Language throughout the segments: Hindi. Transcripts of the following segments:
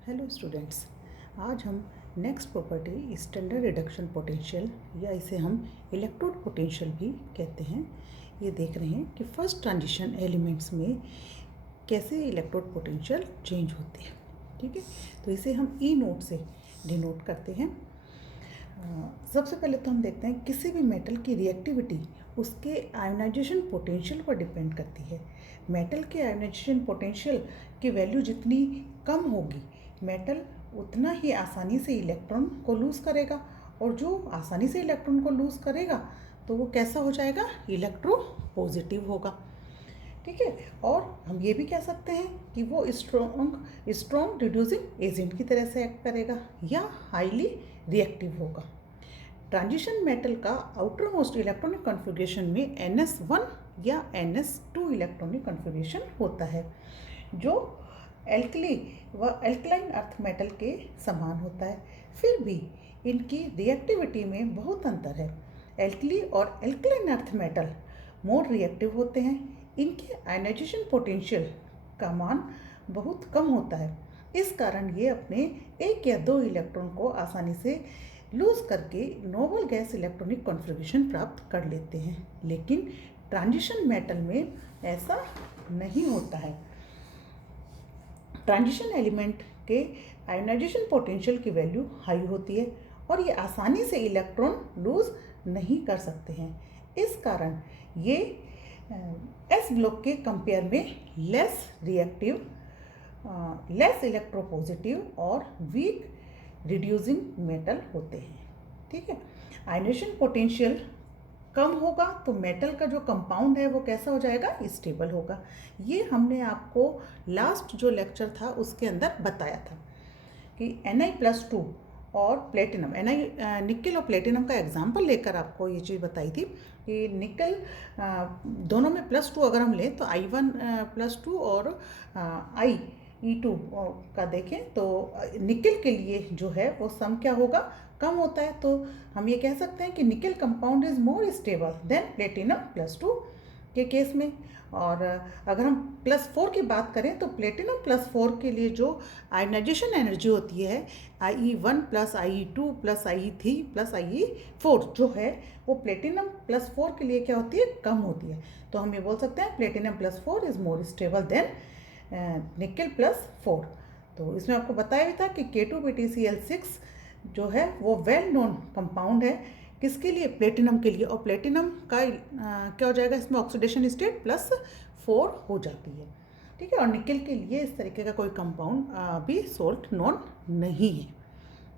हेलो स्टूडेंट्स, आज हम next property standard reduction potential या इसे हम इलेक्ट्रोड पोटेंशियल भी कहते हैं, ये देख रहे हैं कि फर्स्ट ट्रांजिशन एलिमेंट्स में कैसे इलेक्ट्रोड पोटेंशियल चेंज होती है। ठीक है, तो इसे हम ई नोट से डिनोट करते हैं। सबसे पहले तो हम देखते हैं किसी भी मेटल की रिएक्टिविटी उसके आयोनाइजेशन पोटेंशियल पर डिपेंड करती है। मेटल के आयोनाइजेशन पोटेंशियल की वैल्यू जितनी कम होगी, मेटल उतना ही आसानी से इलेक्ट्रॉन को लूज़ करेगा, और जो आसानी से इलेक्ट्रॉन को लूज़ करेगा तो वो कैसा हो जाएगा, इलेक्ट्रो पॉजिटिव होगा। ठीक है, और हम ये भी कह सकते हैं कि वो स्ट्रॉन्ग रिड्यूसिंग एजेंट की तरह से एक्ट करेगा या हाईली रिएक्टिव होगा। ट्रांजिशन मेटल का आउटर मोस्ट इलेक्ट्रॉनिक कॉन्फ़िगरेशन में NS1 या NS2 इलेक्ट्रॉनिक कॉन्फ़िगरेशन होता है, जो एल्कली व एल्कलाइन अर्थ मेटल के समान होता है। फिर भी इनकी रिएक्टिविटी में बहुत अंतर है। एल्कली और alkaline earth metal more reactive होते हैं। इनके आयनाइजेशन पोटेंशियल का मान बहुत कम होता है। इस कारण ये अपने एक या दो इलेक्ट्रॉन को आसानी से लूज़ करके नोबल गैस इलेक्ट्रॉनिक कॉन्फ़िगरेशन प्राप्त कर लेते हैं। लेकिन ट्रांजिशन मेटल में ऐसा नहीं होता है। ट्रांजिशन एलिमेंट के आयोनाइजेशन पोटेंशियल की वैल्यू हाई होती है और ये आसानी से इलेक्ट्रॉन लूज़ नहीं कर सकते हैं। इस कारण ये एस ब्लॉक के कंपेयर में लेस रिएक्टिव, लेस इलेक्ट्रोपॉजिटिव और वीक रिड्यूसिंग मेटल होते हैं। ठीक है, आयोनाइजेशन पोटेंशियल कम होगा तो मेटल का जो कंपाउंड है वो कैसा हो जाएगा, स्टेबल होगा। ये हमने आपको लास्ट जो लेक्चर था उसके अंदर बताया था कि Na+2 और प्लेटिनम, निकल और प्लेटिनम का एग्जाम्पल लेकर आपको ये चीज़ बताई थी कि निकल दोनों में +2 अगर हम लें तो I1+2 और IE2 का देखें तो निकल के लिए जो है वो सम क्या होगा, कम होता है। तो हम ये कह सकते हैं कि निकल compound is more stable then platinum +2 के केस में। और अगर हम +4 की बात करें तो प्लेटिनम +4 के लिए जो आयोनाइजेशन एनर्जी होती है IE1 + IE2 + IE3 + IE4 जो है वो प्लेटिनम +4 के लिए क्या होती है, कम होती है। तो हम ये बोल सकते हैं platinum +4 is more stable then निकल +4। तो इसमें आपको बताया भी था कि K2BtCl6 जो है वो वेल नोन कंपाउंड है, किसके लिए, प्लेटिनम के लिए। और प्लेटिनम का क्या हो जाएगा, इसमें ऑक्सीडेशन स्टेट +4 हो जाती है। ठीक है, और निकल के लिए इस तरीके का कोई कंपाउंड भी सोल्ट नोन नहीं है।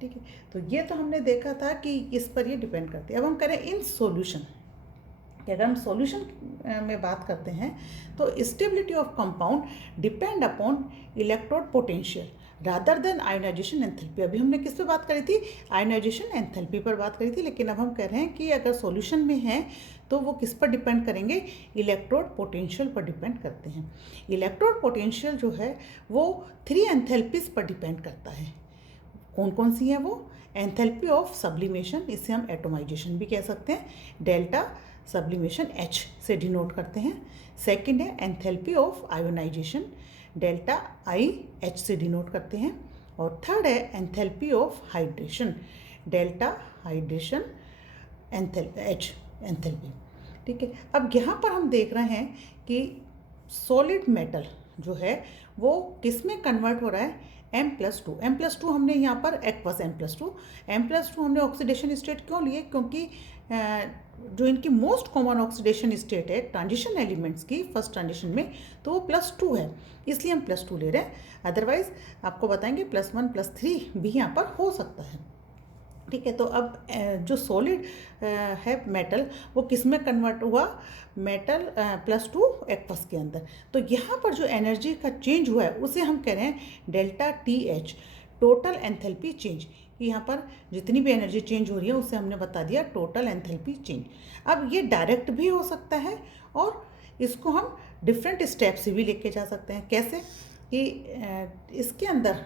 ठीक है, तो ये तो हमने देखा था कि इस पर ये डिपेंड करती है। अब हम करें इन सॉल्यूशन कि अगर हम सॉल्यूशन में बात करते हैं तो stability of compound depend upon electrode potential rather than ionisation enthalpy. अभी हमने किस पे बात करी थी, आयोनाइजेशन एंथैल्पी पर बात करी थी। लेकिन अब हम कह रहे हैं कि अगर सॉल्यूशन में है तो वो किस पर डिपेंड करेंगे, इलेक्ट्रोड पोटेंशियल पर डिपेंड करते हैं। इलेक्ट्रोड पोटेंशियल जो है वो 3 एंथैल्पीज पर डिपेंड करता है। कौन कौन सी हैं वो, एंथैल्पी ऑफ सब्लिमेशन, इसे हम एटोमाइजेशन भी कह सकते हैं, डेल्टा सब्लिमेशन H से डिनोट करते हैं। सेकंड है enthalpy of ionisation, delta IH से डिनोट करते हैं। और थर्ड है enthalpy of hydration, delta hydration H enthalpy. ठीक है, अब यहाँ पर हम देख रहे हैं कि सॉलिड मेटल जो है वो किस में कन्वर्ट हो रहा है, M+2 हमने यहाँ पर एक्वस M+2 हमने ऑक्सीडेशन स्टेट क्यों लिए, क्योंकि जो इनकी मोस्ट कॉमन ऑक्सीडेशन स्टेट है ट्रांजिशन एलिमेंट्स की फर्स्ट ट्रांजिशन में, तो वो +2 है, इसलिए हम +2 ले रहे हैं। अदरवाइज आपको बताएंगे +1 +3 भी यहाँ पर हो सकता है। ठीक है, तो अब जो सॉलिड है मेटल वो किस में कन्वर्ट हुआ, मेटल +2 एक्वस के अंदर। तो यहाँ पर जो एनर्जी का चेंज हुआ है उसे हम कह रहे हैं delta TH, total enthalpy change. यहाँ पर जितनी भी एनर्जी चेंज हो रही है उसे हमने बता दिया टोटल एंथैल्पी चेंज। अब ये डायरेक्ट भी हो सकता है और इसको हम डिफरेंट स्टेप से भी लेके जा सकते हैं। कैसे कि इसके अंदर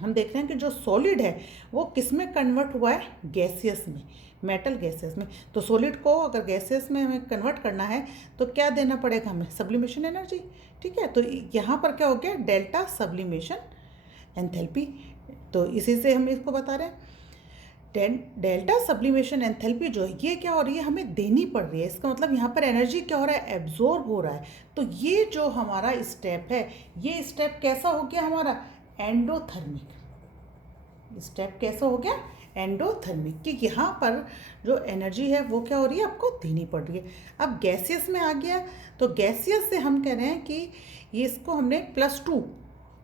हम देख रहे हैं कि जो सॉलिड है वो किस में कन्वर्ट हुआ है, गैसियस में, मेटल गैसेस में। तो सॉलिड को अगर गैसेस में हमें कन्वर्ट करना है तो क्या देना पड़ेगा हमें, सब्लिमेशन एनर्जी। ठीक है, तो यहाँ पर क्या हो गया, डेल्टा सब्लिमेशन एंथैल्पी। तो इसी से हम इसको बता रहे हैं डेल्टा सब्लिमेशन एंथैल्पी जो है ये क्या हो रही है, हमें देनी पड़ रही है। इसका मतलब यहाँ पर एनर्जी क्या हो रहा है, एब्जॉर्ब हो रहा है। तो ये जो हमारा स्टेप है, ये स्टेप कैसा हो गया हमारा, एंडोथर्मिक स्टेप। कैसा हो गया, एंडोथर्मिक, कि यहाँ पर जो एनर्जी है वो क्या हो रही है, आपको देनी पड़ रही है। अब गैसियस में आ गया, तो गैसियस से हम कह रहे हैं कि ये इसको हमने +2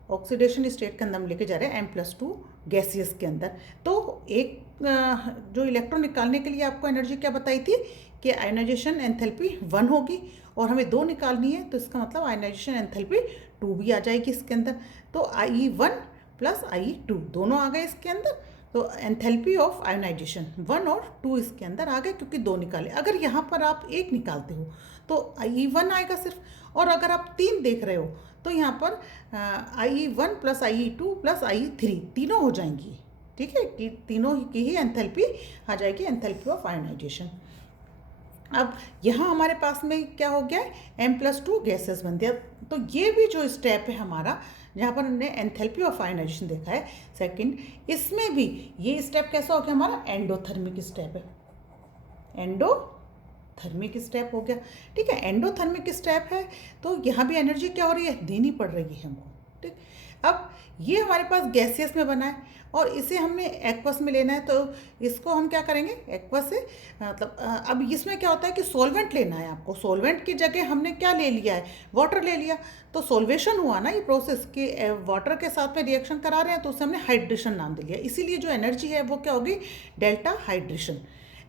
ऑक्सीडेशन स्टेट के अंदर हम लेके जा रहे हैं, M+2 गैसियस के अंदर। तो एक जो इलेक्ट्रॉन निकालने के लिए आपको एनर्जी क्या बताई थी कि आयनाइजेशन एंथैल्पी 1 होगी, और हमें 2 निकालनी है, तो इसका मतलब आयनाइजेशन एंथैल्पी 2 भी आ जाएगी इसके अंदर। तो IE1 + IE2 दोनों आ गए इसके अंदर। तो एंथैल्पी ऑफ आयनाइजेशन 1 और 2 इसके अंदर आ गए, क्योंकि 2 निकाले। अगर यहाँ पर आप 1 निकालते हो तो IE1 आएगा सिर्फ, और अगर आप 3 देख रहे हो तो यहाँ पर IE1 + IE2 + IE3 तीनों हो जाएंगी। ठीक है, कि तीनों की ही एंथैल्पी आ जाएगी, एंथैल्पी ऑफ आयनाइजेशन। अब यहाँ हमारे पास में क्या हो गया है, M+2 गैसेस बन दिया। तो ये भी जो स्टेप है हमारा, जहाँ पर हमने एंथैल्पी ऑफ आयनाइजेशन देखा है सेकंड, इसमें भी ये स्टेप कैसा हो गया हमारा, एंडोथर्मिक स्टेप है। एंडोथर्मिक स्टेप हो गया। ठीक है, एंडोथर्मिक स्टेप है, तो यहाँ भी एनर्जी क्या हो रही है, देनी पड़ रही है हमको। ठीक, अब ये हमारे पास गैसियस में बना है, और इसे हमने एक्वस में लेना है। तो इसको हम क्या करेंगे, एक्वस से मतलब अब इसमें क्या होता है कि सॉल्वेंट लेना है आपको। सॉल्वेंट की जगह हमने क्या ले लिया है, वाटर ले लिया। तो सॉल्वेशन हुआ ना ये प्रोसेस, कि वाटर के साथ में रिएक्शन करा रहे हैं, तो उसे हमने हाइड्रेशन नाम दे लिया। इसीलिए जो एनर्जी है वो क्या होगी, डेल्टा हाइड्रेशन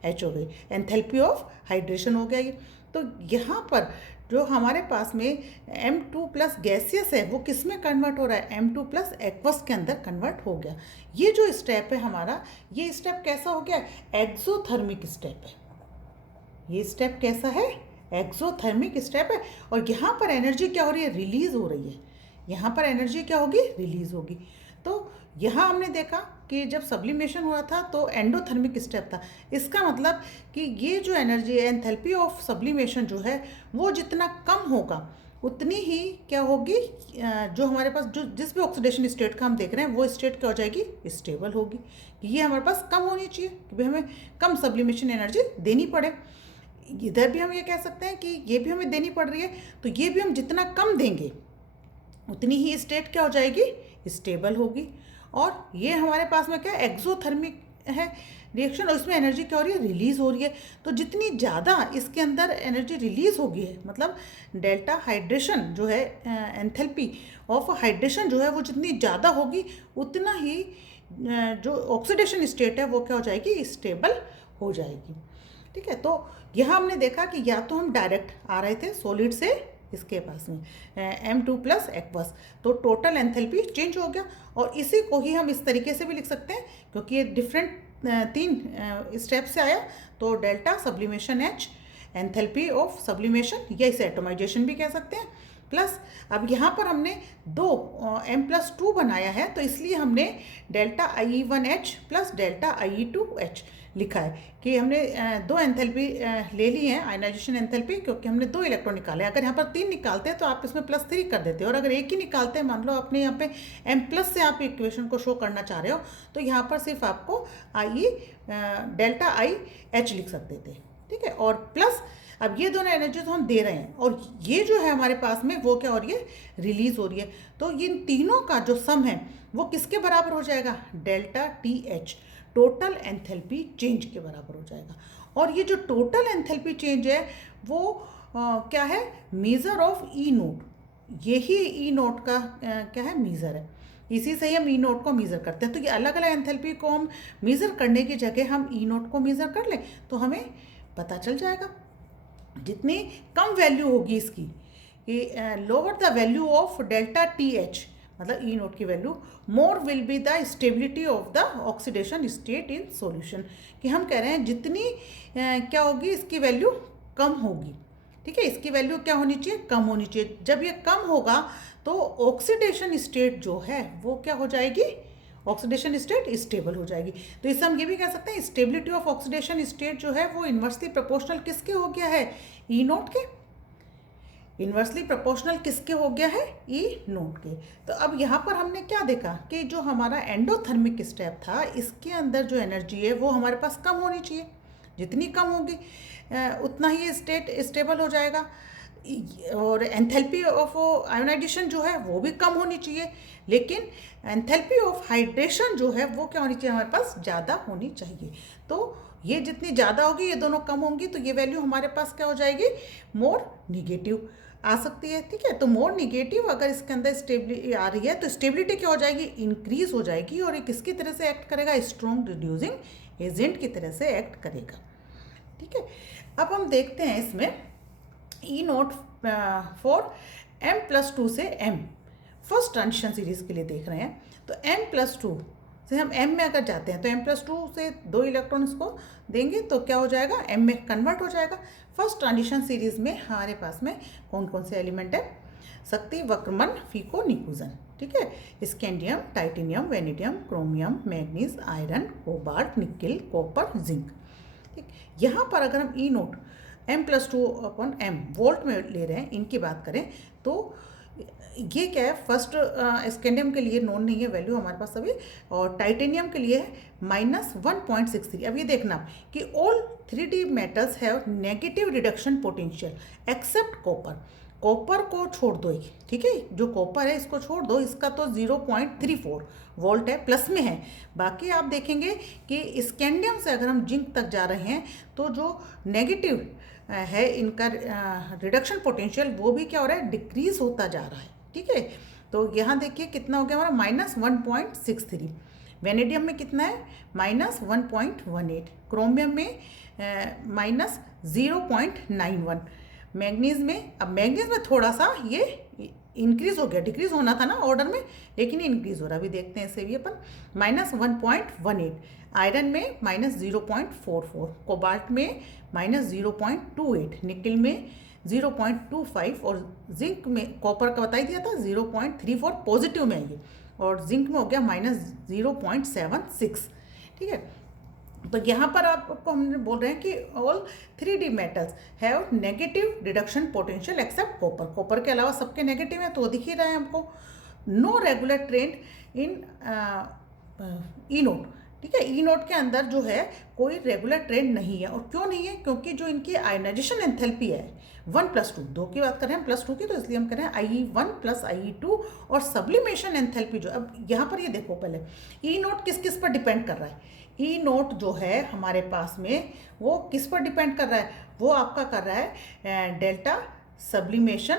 H हो गई, एंथैल्पी ऑफ हाइड्रेशन हो गया ये। तो यहाँ पर जो हमारे पास में M2+ गैसियस है, वो किस में कन्वर्ट हो रहा है, M2+ एक्वस के अंदर कन्वर्ट हो गया। ये जो स्टेप है हमारा, ये स्टेप कैसा हो गया, एक्सोथर्मिक स्टेप है। ये स्टेप कैसा है, एक्सोथर्मिक स्टेप है। और यहाँ पर एनर्जी क्या हो रही है, रिलीज हो रही है। यहाँ पर एनर्जी क्या होगी, रिलीज होगी। तो यहाँ हमने देखा कि जब सब्लिमेशन हुआ था तो एंडोथर्मिक स्टेप था। इसका मतलब कि ये जो एनर्जी है, एंथैल्पी ऑफ सब्लिमेशन जो है, वो जितना कम होगा उतनी ही क्या होगी, जो हमारे पास जो जिस भी ऑक्सीडेशन स्टेट का हम देख रहे हैं वो स्टेट क्या हो जाएगी, स्टेबल होगी। ये हमारे पास कम होनी चाहिए, कि भाई हमें कम सब्लिमेशन एनर्जी देनी पड़े। इधर भी हम ये कह सकते हैं कि ये भी हमें देनी पड़ रही है, तो ये भी हम जितना कम देंगे उतनी ही स्टेट क्या हो जाएगी, स्टेबल होगी। और ये हमारे पास में क्या, एक्सोथर्मिक है रिएक्शन, और इसमें एनर्जी क्या हो रही है, रिलीज हो रही है। तो जितनी ज़्यादा इसके अंदर एनर्जी रिलीज होगी है, मतलब डेल्टा हाइड्रेशन जो है, एंथैल्पी ऑफ हाइड्रेशन जो है वो जितनी ज़्यादा होगी, उतना ही जो ऑक्सीडेशन स्टेट है वो क्या हो जाएगी, स्टेबल हो जाएगी। ठीक है, तो यहाँ हमने देखा कि या तो हम डायरेक्ट आ रहे थे सॉलिड से इसके पास में M2+ एक्वस, तो टोटल एंथैल्पी चेंज हो गया। और इसी को ही हम इस तरीके से भी लिख सकते हैं, क्योंकि ये डिफरेंट 3 स्टेप से आया। तो delta sublimation H, enthalpy of sublimation, या इसे एटोमाइजेशन भी कह सकते हैं, प्लस अब यहाँ पर हमने 2 M+2 बनाया है, तो इसलिए हमने डेल्टा IE1H + डेल्टा IE2H लिखा है, कि हमने 2 एंथैल्पी ले ली है, आयनाइजेशन एंथैल्पी, क्योंकि हमने 2 इलेक्ट्रॉन निकाले। अगर यहाँ पर 3 निकालते हैं तो आप इसमें +3 कर देते हो, और अगर एक ही निकालते हैं, मान लो आपने यहाँ पे M+ से आप इक्वेशन को शो करना चाह रहे हो, तो यहाँ पर सिर्फ आपको डेल्टा IH लिख सकते थे। ठीक है, और प्लस अब ये दोनों एनर्जी तो हम दे रहे हैं, और ये जो है हमारे पास में वो क्या हो रही है, रिलीज हो रही है। तो इन तीनों का जो सम है वो किसके बराबर हो जाएगा, delta TH, total enthalpy change के बराबर हो जाएगा। और ये जो टोटल एंथैल्पी चेंज है वो क्या है, मेजर ऑफ E0। यही E0 का क्या है, मेजर है। इसी से ही हम E0 को मेज़र करते हैं। तो ये अलग अलग एंथैल्पी को हम मेज़र करने की जगह हम E0 को मेज़र कर लें तो हमें पता चल जाएगा। जितनी कम वैल्यू होगी इसकी, lower the value of delta TH, मतलब E0 की value, more will be the stability of the oxidation state in solution. कि हम कह रहे हैं जितनी क्या होगी, इसकी वैल्यू कम होगी। ठीक है, इसकी वैल्यू क्या होनी चाहिए, कम होनी चाहिए। जब ये कम होगा तो ऑक्सीडेशन स्टेट जो है वो क्या हो जाएगी, ऑक्सीडेशन स्टेट स्टेबल हो जाएगी। तो इससे हम ये भी कह सकते हैं स्टेबिलिटी ऑफ ऑक्सीडेशन स्टेट जो है वो इन्वर्सली प्रोपोर्शनल किसके हो गया है, E0 के। इन्वर्सली प्रोपोर्शनल किसके हो गया है, ई नोट के। तो अब यहाँ पर हमने क्या देखा कि जो हमारा एंडोथर्मिक स्टेप था, इसके अंदर जो एनर्जी है वो हमारे पास कम होनी चाहिए। जितनी कम होगी उतना ही स्टेट स्टेबल हो जाएगा। और एंथैल्पी ऑफ आयोनाइजेशन जो है वो भी कम होनी चाहिए, लेकिन एंथैल्पी ऑफ हाइड्रेशन जो है वो क्या होनी चाहिए, हमारे पास ज़्यादा होनी चाहिए। तो ये जितनी ज़्यादा होगी, ये दोनों कम होंगी, तो ये वैल्यू हमारे पास क्या हो जाएगी, मोर निगेटिव आ सकती है। ठीक है, तो मोर निगेटिव अगर इसके अंदर स्टेबिलिटी आ रही है तो स्टेबिलिटी क्या हो जाएगी, इंक्रीज हो जाएगी, और ये किसकी तरह से एक्ट करेगा, स्ट्रॉन्ग रिड्यूसिंग एजेंट की तरह से एक्ट करेगा। ठीक है, अब हम देखते हैं इसमें ई नोट फॉर M+2 से M फर्स्ट ट्रांजिशन सीरीज के लिए देख रहे हैं। तो M+2 से हम M में अगर जाते हैं तो M+2 से 2 इलेक्ट्रॉन इसको देंगे तो क्या हो जाएगा, M में कन्वर्ट हो जाएगा। फर्स्ट ट्रांजिशन सीरीज में हमारे पास में कौन कौन से एलिमेंट है, शक्ति, वक्रमन, फीको, निकुंजन। ठीक है, scandium, titanium, vanadium, chromium, manganese, iron, cobalt, nickel, copper, zinc. ठीक, यहाँ पर अगर हम ई नोट M+2/M वोल्ट में ले रहे हैं, इनकी बात करें तो ये क्या है, फर्स्ट स्कैंडियम के लिए नोन नहीं है वैल्यू हमारे पास अभी, और टाइटेनियम के लिए है -1.63। अब ये देखना कि all 3D metals have negative reduction potential except copper. Copper को छोड़ दो, ठीक है, जो कॉपर है इसको छोड़ दो, इसका तो 0.34 वोल्ट है, प्लस में है। बाकी आप देखेंगे कि स्कैंडियम से अगर हम जिंक तक जा रहे हैं तो जो नेगेटिव है इनका रिडक्शन पोटेंशियल वो भी क्या हो रहा है, डिक्रीज होता जा रहा है। ठीक है, तो यहाँ देखिए कितना हो गया हमारा, -1.63। वेनेडियम में कितना है, -1.18। क्रोमियम में -0.91। मैग्नीज में, अब मैग्नीज में थोड़ा सा ये इंक्रीज हो गया, डिक्रीज होना था ना ऑर्डर में, लेकिन इंक्रीज हो रहा, अभी देखते हैं इसे भी अपन, -1.18। आयरन में -0.44, कोबाल्ट में -0.28, निकिल में 0.25, और जिंक में, कॉपर का बता ही दिया था 0.34 पॉजिटिव में है ये, और जिंक में हो गया -0.76। ठीक है, तो यहाँ पर आपको हमने बोल रहे हैं कि all 3D metals have negative reduction potential except copper. Copper के अलावा सबके नेगेटिव हैं, तो दिख ही रहा है हमको। No regular trend in E note. ठीक है, ई नोट के अंदर जो है कोई रेगुलर ट्रेंड नहीं है। और क्यों नहीं है, क्योंकि जो इनकी आयनाइजेशन एंथैल्पी है 1+2, 2 की बात करें हम +2 की, तो इसलिए हम करें IE1 + IE2, और सब्लिमेशन एंथैल्पी जो, अब यहाँ पर ये देखो पहले ई नोट किस किस पर डिपेंड कर रहा है। ई नोट जो है हमारे पास में वो किस पर डिपेंड कर रहा है, वो आपका कर रहा है डेल्टा सब्लिमेशन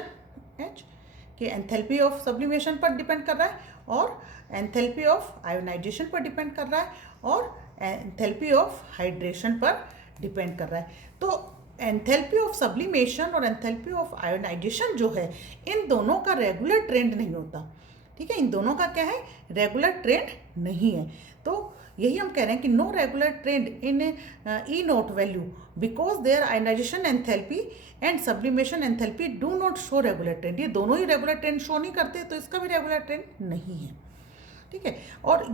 H के एंथैल्पी ऑफ सब्लिमेशन पर डिपेंड कर रहा है, और एंथैल्पी ऑफ आयोनाइजेशन पर डिपेंड कर रहा है, और एंथैल्पी ऑफ हाइड्रेशन पर डिपेंड कर रहा है। तो एंथैल्पी ऑफ सब्लिमेशन और एंथैल्पी ऑफ आयोनाइजेशन जो है, इन दोनों का रेगुलर ट्रेंड नहीं होता। ठीक है, इन दोनों का क्या है, रेगुलर ट्रेंड नहीं है। तो यही हम कह रहे हैं कि no regular trend in E naught value because their ionisation enthalpy and sublimation enthalpy do not show regular trend. ये दोनों ही रेगुलर ट्रेंड शो नहीं करते, तो इसका भी रेगुलर ट्रेंड नहीं है। ठीक है, और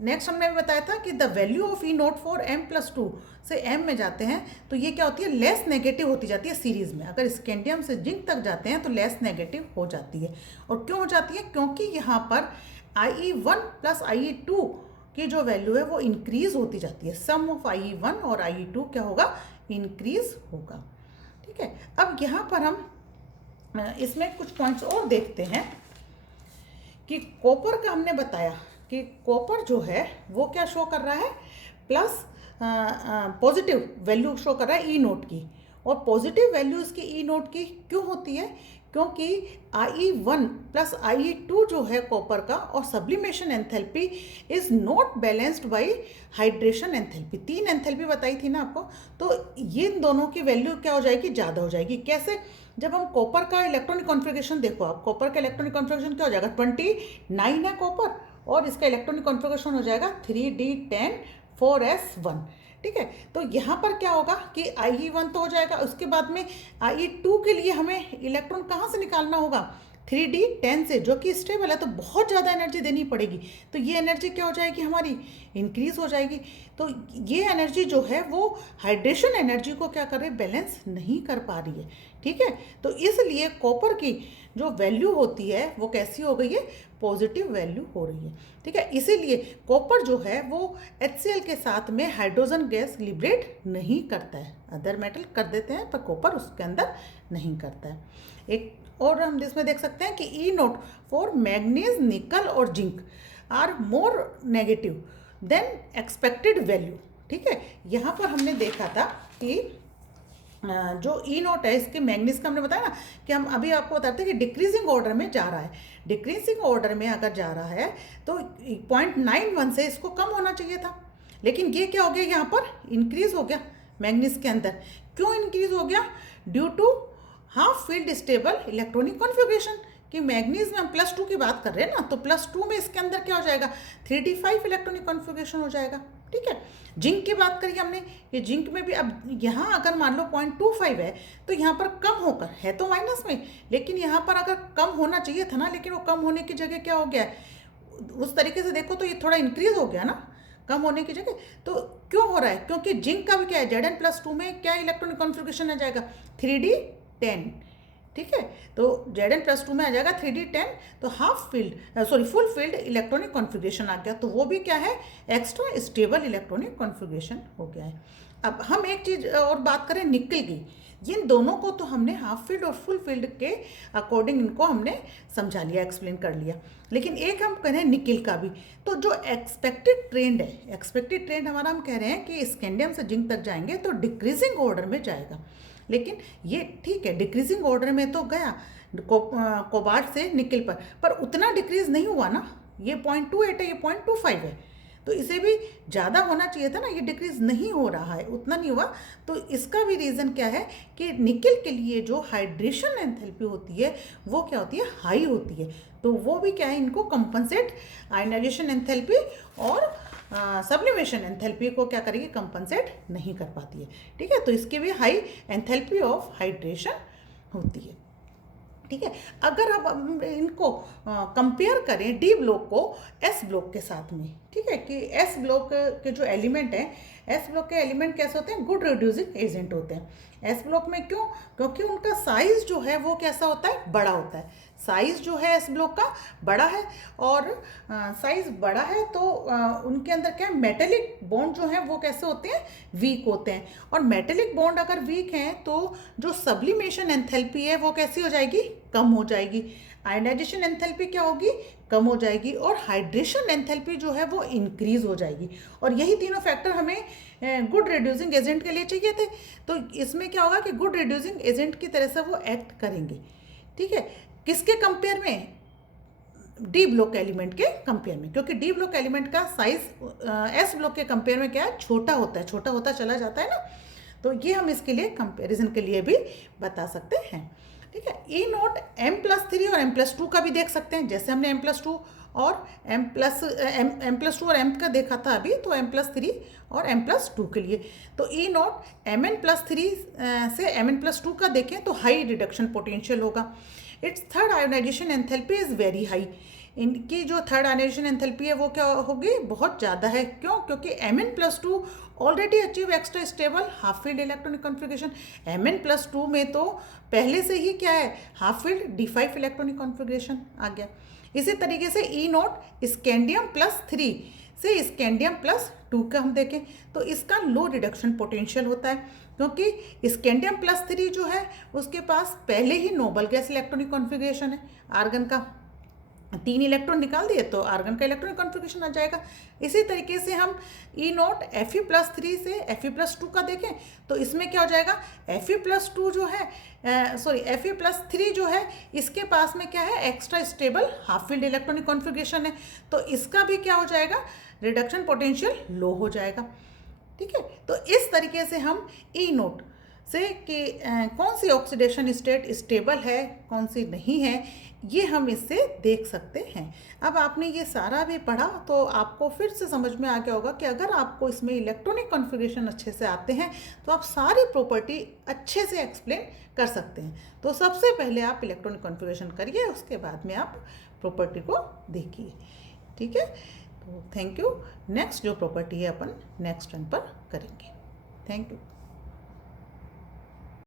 नेक्स्ट हमने भी बताया था कि the value of E note for M+2 से M में जाते हैं तो ये क्या होती है, लेस नेगेटिव होती जाती है सीरीज में। अगर स्कैंडियम से जिंक तक जाते हैं तो लेस नेगेटिव हो जाती है। और क्यों हो जाती है, क्योंकि यहाँ पर IE1 + IE2 की जो वैल्यू है वो इंक्रीज होती जाती है। सम ऑफ IE1 और IE2 क्या होगा, इंक्रीज होगा। ठीक है, अब यहाँ पर हम इसमें कुछ पॉइंट्स और देखते हैं कि कॉपर का हमने बताया कि कॉपर जो है वो क्या शो कर रहा है, प्लस पॉजिटिव वैल्यू शो कर रहा है ई नोट की। और पॉजिटिव वैल्यू इसकी ई नोट की क्यों होती है, क्योंकि IE1 + IE2 जो है कॉपर का, और sublimation enthalpy is not balanced bye hydration enthalpy. 3 enthalpy बताई थी ना आपको, तो ये दोनों की वैल्यू क्या हो जाएगी, ज़्यादा हो जाएगी। कैसे, जब हम कॉपर का इलेक्ट्रॉनिक कॉन्फ़िगरेशन देखो, आप कॉपर का इलेक्ट्रॉनिक कॉन्फ़िगरेशन क्या हो जाएगा, 29 है कॉपर, और इसका इलेक्ट्रॉनिक कॉन्फ़िगरेशन हो जाएगा 3D10 4s1। ठीक है, तो यहाँ पर क्या होगा कि IE1 तो हो जाएगा, उसके बाद में IE2 के लिए हमें इलेक्ट्रॉन कहाँ से निकालना होगा, 3d10 से, जो कि स्टेबल है, तो बहुत ज़्यादा एनर्जी देनी पड़ेगी, तो ये एनर्जी क्या हो जाएगी हमारी, इंक्रीज हो जाएगी। तो ये एनर्जी जो है वो हाइड्रेशन एनर्जी को क्या कर रही है, बैलेंस नहीं कर पा रही है। ठीक है, तो इसलिए कॉपर की जो वैल्यू होती है वो कैसी हो गई है, पॉजिटिव वैल्यू हो रही है। ठीक है, इसीलिए कॉपर जो है वो HCl के साथ में हाइड्रोजन गैस लिबरेट नहीं करता है। अदर मेटल कर देते हैं पर कॉपर उसके अंदर नहीं करता है। एक और हम इसमें देख सकते हैं कि ई नोट फॉर मैग्नीज, निकल और zinc are more negative than expected value. ठीक है, यहाँ पर हमने देखा था कि जो ई नोट है इसके मैग्नीज का हमने बताया ना कि हम अभी आपको बताते हैं कि डिक्रीजिंग ऑर्डर में जा रहा है। डिक्रीजिंग ऑर्डर में अगर जा रहा है तो 0.91 से इसको कम होना चाहिए था, लेकिन ये क्या हो गया, यहाँ पर इंक्रीज हो गया मैग्नीज के अंदर। क्यों इंक्रीज हो गया, due to half filled stable electronic configuration. कि मैग्नीज में हम +2 की बात कर रहे हैं ना, तो +2 में इसके अंदर क्या हो जाएगा, 3d5 इलेक्ट्रॉनिक कॉन्फ़िगरेशन हो जाएगा। ठीक है, जिंक की बात करी हमने, ये जिंक में भी अब यहाँ अगर मान लो 0.25 है तो यहाँ पर कम होकर है तो माइनस में, लेकिन यहाँ पर अगर कम होना चाहिए था ना, लेकिन वो कम होने की जगह क्या हो गया है, उस तरीके से देखो तो ये थोड़ा इंक्रीज हो गया ना कम होने की जगह। तो क्यों हो रहा है, क्योंकि जिंक का भी क्या है, Zn+2 में क्या इलेक्ट्रॉनिक कॉन्फ़िगरेशन आ जाएगा, 3d10। ठीक है, तो Zn+2 में आ जाएगा 3d10, तो फुल फील्ड इलेक्ट्रॉनिक कॉन्फ़िगरेशन आ गया, तो वो भी क्या है, एक्स्ट्रा स्टेबल इलेक्ट्रॉनिक कॉन्फ़िगरेशन हो गया है। अब हम एक चीज़ और बात करें निकल की, इन दोनों को तो हमने हाफ फील्ड और फुल फील्ड के अकॉर्डिंग इनको हमने समझा लिया, एक्सप्लेन कर लिया, लेकिन एक हम कह रहे हैं निकल का भी। तो जो एक्सपेक्टेड ट्रेंड है, एक्सपेक्टेड ट्रेंड हमारा हम कह रहे हैं कि स्कैंडियम से जिंक तक जाएंगे तो डिक्रीजिंग ऑर्डर में जाएगा, लेकिन ये ठीक है डिक्रीजिंग ऑर्डर में तो गया कोबाल्ट से निकल पर उतना डिक्रीज नहीं हुआ ना, ये 0.28 है, ये 0.25 है, तो इसे भी ज़्यादा होना चाहिए था ना, ये डिक्रीज नहीं हो रहा है, उतना नहीं हुआ। तो इसका भी रीज़न क्या है कि निकल के लिए जो हाइड्रेशन एंथैल्पी होती है वो क्या होती है, हाई होती है, तो वो भी क्या है, इनको कंपनसेट आयनाइजेशन एंथैल्पी और सब्लिमेशन एंथैल्पी को क्या करेगी, कंपनसेट नहीं कर पाती है। ठीक है, तो इसके भी हाई एंथैल्पी ऑफ हाइड्रेशन होती है। ठीक है, अगर अब हम इनको कंपेयर करें डी ब्लॉक को एस ब्लॉक के साथ में, ठीक है, कि एस ब्लॉक के जो एलिमेंट हैं, एस ब्लॉक के एलिमेंट कैसे होते हैं, गुड रिड्यूसिंग एजेंट होते हैं एस ब्लॉक में। क्यों, क्योंकि उनका साइज जो है वो कैसा होता है, बड़ा होता है। साइज जो है एस ब्लॉक का बड़ा है, और साइज बड़ा है तो उनके अंदर क्या है, मेटेलिक बॉन्ड जो है वो कैसे होते हैं, वीक होते हैं। और मेटेलिक बॉन्ड अगर वीक हैं तो जो सब्लिमेशन एंथैल्पी है वो कैसी हो जाएगी, कम हो जाएगी। आयनाइजेशन एंथैल्पी क्या होगी, कम हो जाएगी, और हाइड्रेशन एंथैल्पी जो है वो इंक्रीज हो जाएगी। और यही तीनों फैक्टर हमें गुड रिड्यूसिंग एजेंट के लिए चाहिए थे। तो इसमें क्या होगा कि गुड रिड्यूसिंग एजेंट की तरह से वो एक्ट करेंगे। ठीक है, किसके कंपेयर में, डी ब्लॉक एलिमेंट के कंपेयर में, क्योंकि डी ब्लॉक एलिमेंट का साइज एस ब्लॉक के कंपेयर में क्या है, छोटा होता है, छोटा होता चला जाता है ना। तो ये हम इसके लिए कंपेरिजन के लिए भी बता सकते हैं। ठीक है, ई नोट M+3 और M+2 का भी देख सकते हैं, जैसे हमने M+2 और M+2 और M का देखा था अभी, तो M+3 और M+2 के लिए। तो ई नोट Mn+3 से Mn+2 का देखें तो हाई रिडक्शन पोटेंशियल होगा। It's third ionization enthalpy is very high, इनकी जो थर्ड आयोनाइजेशन एंथैल्पी है वो क्या होगी, बहुत ज़्यादा है। क्यों, क्योंकि Mn+2 already achieve extra stable half filled electronic configuration. Mn+2 में तो पहले से ही क्या है, half filled D5 electronic configuration आ गया। इसी तरीके से ई नोट स्कैंडियम+3 से स्कैंडियम+2 का हम देखें तो इसका लो रिडक्शन पोटेंशियल होता है, क्योंकि स्कैंडियम+3 जो है उसके पास पहले ही नोबल गैस इलेक्ट्रॉनिक कॉन्फ़िगरेशन है, आर्गन का 3 इलेक्ट्रॉन निकाल दिए तो आर्गन का इलेक्ट्रॉनिक कॉन्फ़िगरेशन आ जाएगा। इसी तरीके से हम ई नोट Fe+3 से Fe+2 का देखें तो इसमें क्या हो जाएगा, Fe+2 जो है Fe+3 जो है इसके पास में क्या है, extra stable half filled electronic configuration है, तो इसका भी क्या हो जाएगा, रिडक्शन पोटेंशियल लो हो जाएगा। ठीक है, तो इस तरीके से हम ई नोट से कि कौन सी ऑक्सीडेशन स्टेट स्टेबल है, कौन सी नहीं है, ये हम इससे देख सकते हैं। अब आपने ये सारा भी पढ़ा तो आपको फिर से समझ में आ गया होगा कि अगर आपको इसमें इलेक्ट्रॉनिक कॉन्फ़िगरेशन अच्छे से आते हैं तो आप सारी प्रॉपर्टी अच्छे से एक्सप्लेन कर सकते हैं। तो सबसे पहले आप इलेक्ट्रॉनिक कॉन्फ़िगरेशन करिए, उसके बाद में आप प्रॉपर्टी को देखिए। ठीक है, तो थैंक यू। नेक्स्ट जो प्रॉपर्टी है अपन नेक्स्ट टर्न पर करेंगे। Thank you.